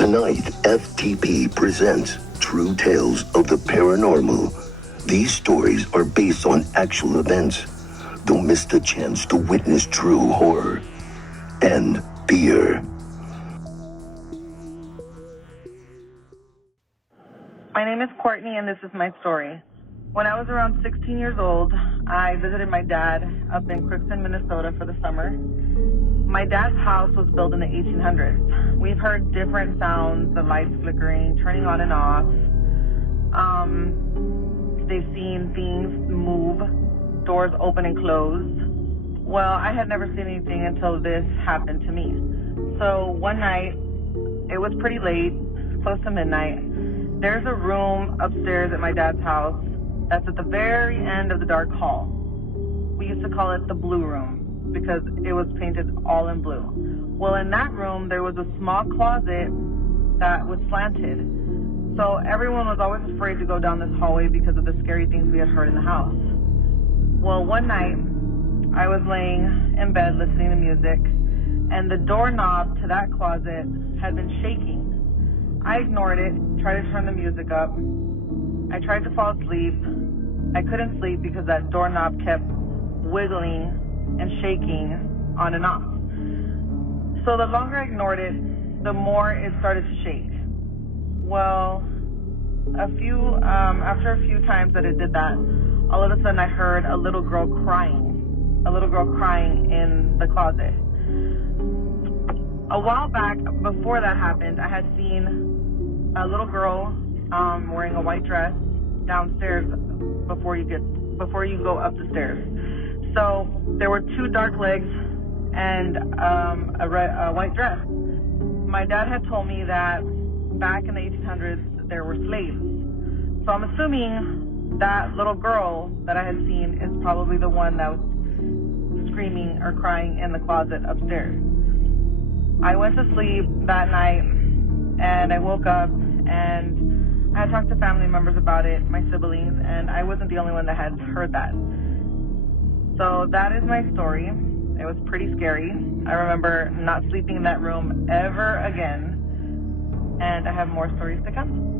Tonight, F.T.P presents True Tales of the Paranormal. These stories are based on actual events. Don't miss the chance to witness true horror and fear. My name is Cortney, and this is my story. When I was around 16 years old, I visited my dad up in Crookston, Minnesota for the summer. My dad's house was built in the 1800s. We've heard different sounds, the lights flickering, turning on and off. They've seen things move, doors open and close. Well, I had never seen anything until this happened to me. So one night, it was pretty late, close to midnight. There's a room upstairs at my dad's house that's at the very end of the dark hall. We used to call it the blue room because it was painted all in blue. Well, in that room, there was a small closet that was slanted. So everyone was always afraid to go down this hallway because of the scary things we had heard in the house. Well, one night, I was laying in bed listening to music, and the doorknob to that closet had been shaking. I ignored it, tried to turn the music up. I tried to fall asleep. I couldn't sleep because that doorknob kept wiggling and shaking on and off. So the longer I ignored it, the more it started to shake. Well, after a few times that it did that, all of a sudden I heard a little girl crying in the closet. A while back, before that happened, I had seen a little girl wearing a white dress downstairs before you go up the stairs. So there were two dark legs and a white dress. My dad had told me that back in the 1800s there were slaves. So I'm assuming that little girl that I had seen is probably the one that was screaming or crying in the closet upstairs. I went to sleep that night, and I woke up, and I had talked to family members about it, my siblings, and I wasn't the only one that had heard that. So that is my story. It was pretty scary. I remember not sleeping in that room ever again, and I have more stories to come.